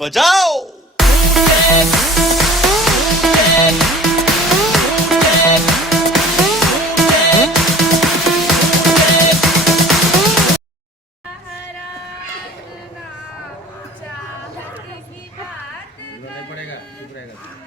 बजाओ। पड़ेगा चुप रहेगा।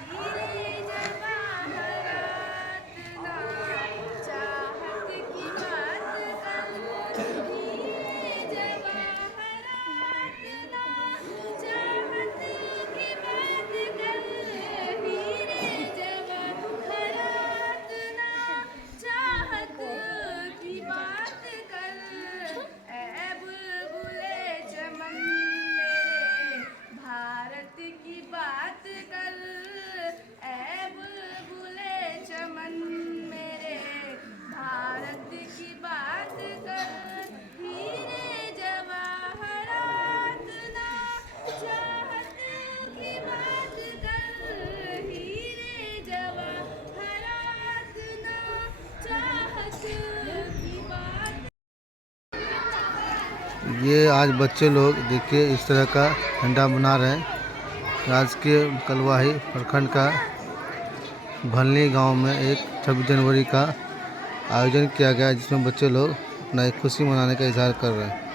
ये आज बच्चे लोग देखिए इस तरह का झंडा बना रहे हैं। राजकीय कलवाही प्रखंड का भलनी गांव में एक 26 जनवरी का आयोजन किया गया, जिसमें बच्चे लोग अपना एक खुशी मनाने का इजहार कर रहे हैं।